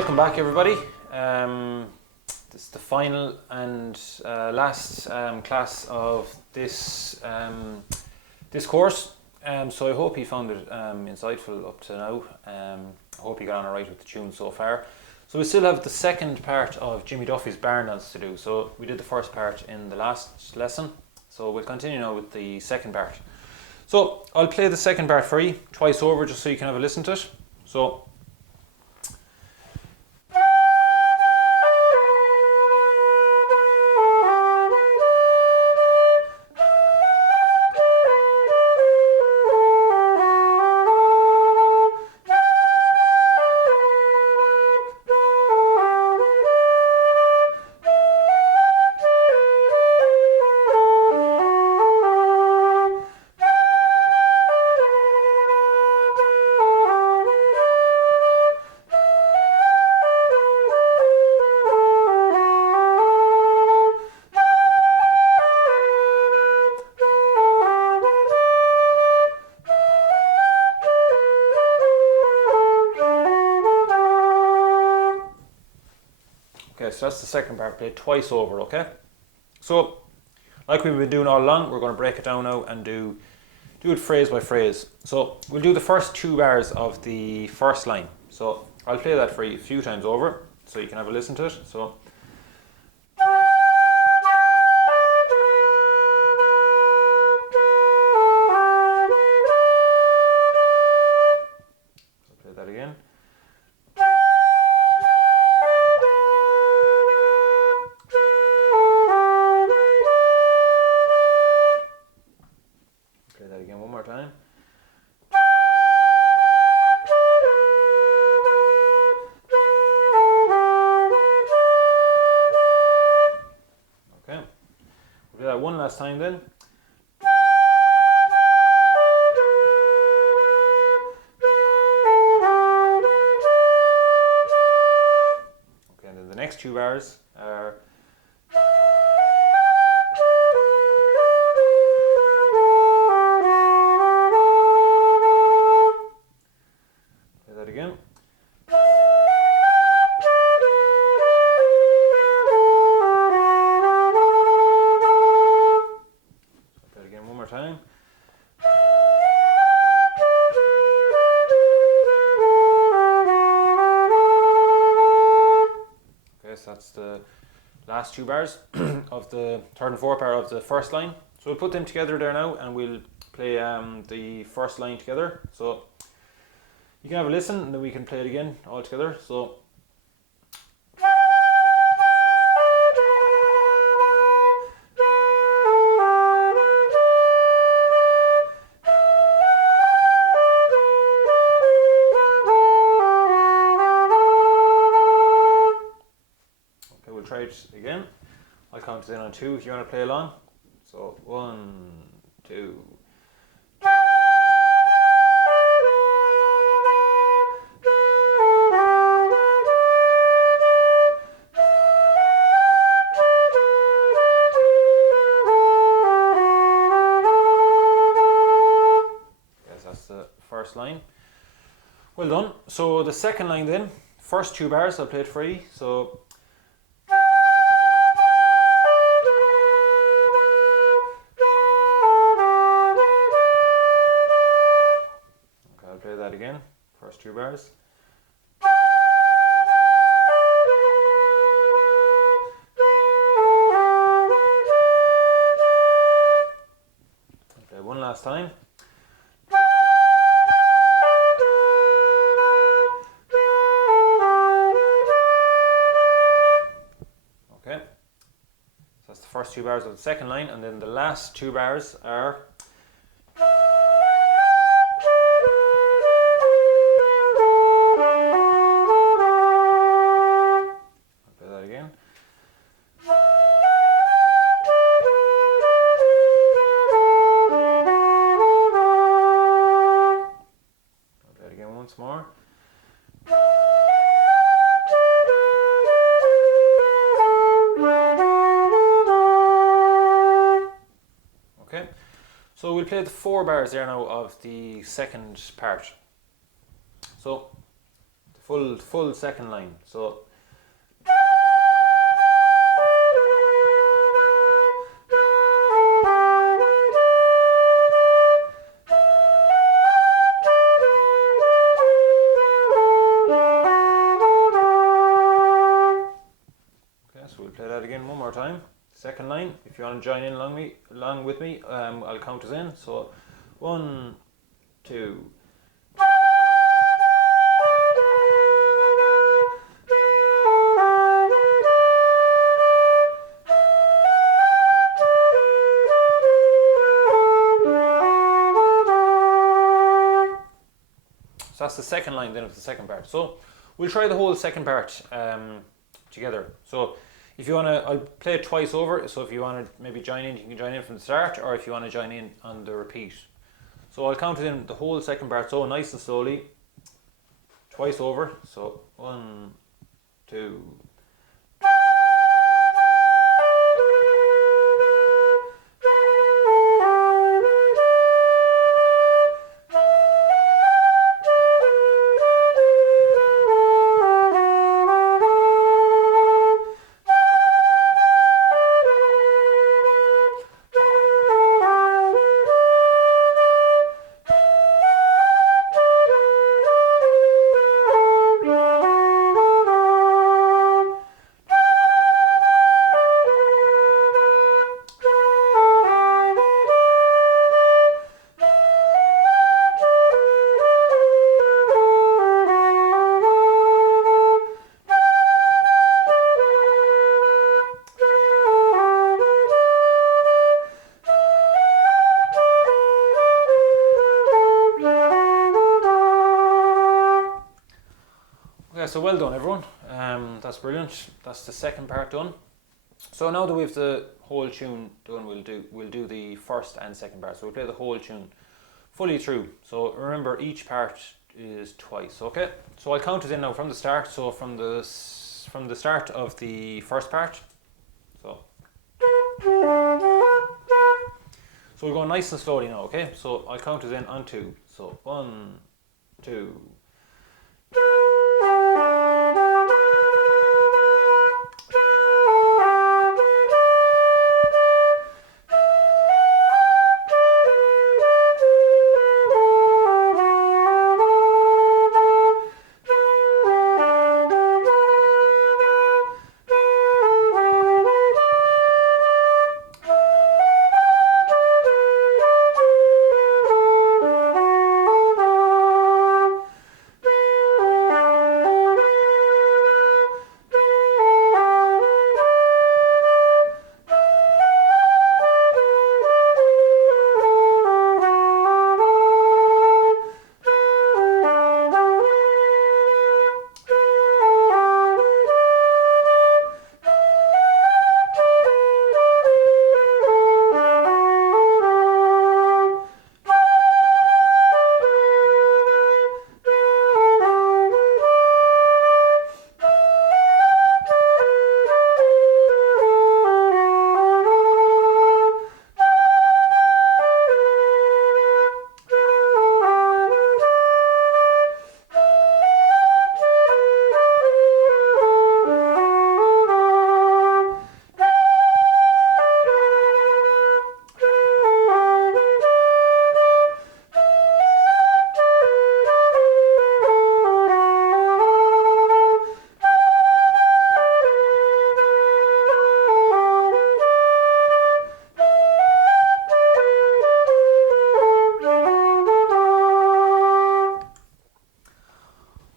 welcome back everybody. This is the final and last class of this this course. So I hope you found it insightful up to now. I hope you got on alright with the tune so far. So we still have the second part of Jimmy Duffy's Barndance to do. So we did the first part in the last lesson. So we'll continue now with the second part. So I'll play the second part for you twice over just so you can have a listen to it. So so that's the second part, played twice over, okay? So, like we've been doing all along, we're going to break it down now and do it phrase by phrase. So, we'll do the first two bars of the first line. So, I'll play that for you a few times over, so you can have a listen to it. So, I'll play that again. One more time. Okay, we'll do that one last time then. Okay, and then the next two bars are again. Play it again one more time. Okay, so that's the last two bars of the third and fourth bar of the first line. So we'll put them together there now and we'll play the first line together. So you can have a listen and then we can play it again all together. So okay, we'll try it again. I'll count it in on 2 if you want to play along. So 1, 2. First line. Well done. So the second line then, first two bars I'll play it for you. So okay, I'll play that again. First two bars. I'll play one last time. First two bars of the second line, and then the last two bars are I'll play that again. I'll play it again once more. So we'll play the 4 bars there now of the second part. So the full second line. So we'll play that again one more time. Second line. If you want to join in along with me, I'll count us in. So 1, 2. So that's the second line then of the second part. So we'll try the whole second part together. So if you want to, I'll play it twice over. So if you want to maybe join in, you can join in from the start, or if you want to join in on the repeat. So I'll count it in the whole second part, so nice and slowly, twice over. So 1, 2. Yeah, so well done everyone. That's brilliant. That's the second part done. So now that we've the whole tune done, we'll do the first and second part. So we'll play the whole tune fully through. So remember, each part is twice. Okay. So I'll count it in now from the start. So from the start of the first part. So we'll go nice and slowly now. Okay. So I'll count it in on 2. So 1, 2.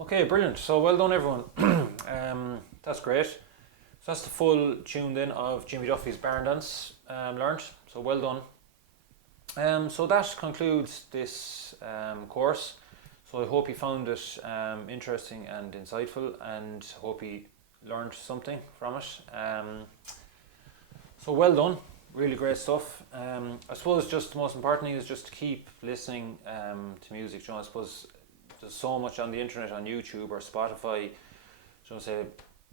Okay, brilliant. So well done everyone. That's great. So that's the full tune then of Jimmy Duffy's Barndance learned. So well done. So that concludes this course. So I hope you found it interesting and insightful, and hope you learned something from it. So well done. Really great stuff. I suppose just the most important thing is just to keep listening to music. You know, I suppose there's so much on the internet, on YouTube or Spotify. You know, say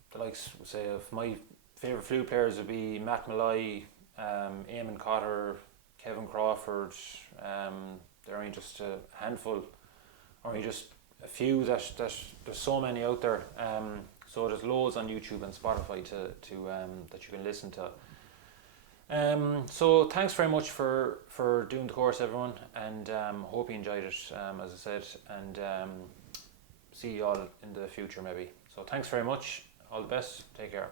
the likes, say, of my favourite flute players would be Matt Malloy, Eamon Cotter, Kevin Crawford. They're only just a handful, or only just a few that there's so many out there. So there's loads on YouTube and Spotify to that you can listen to. So thanks very much for doing the course, everyone, and hope you enjoyed it, as I said, and see you all in the future maybe. So thanks very much, all the best, take care.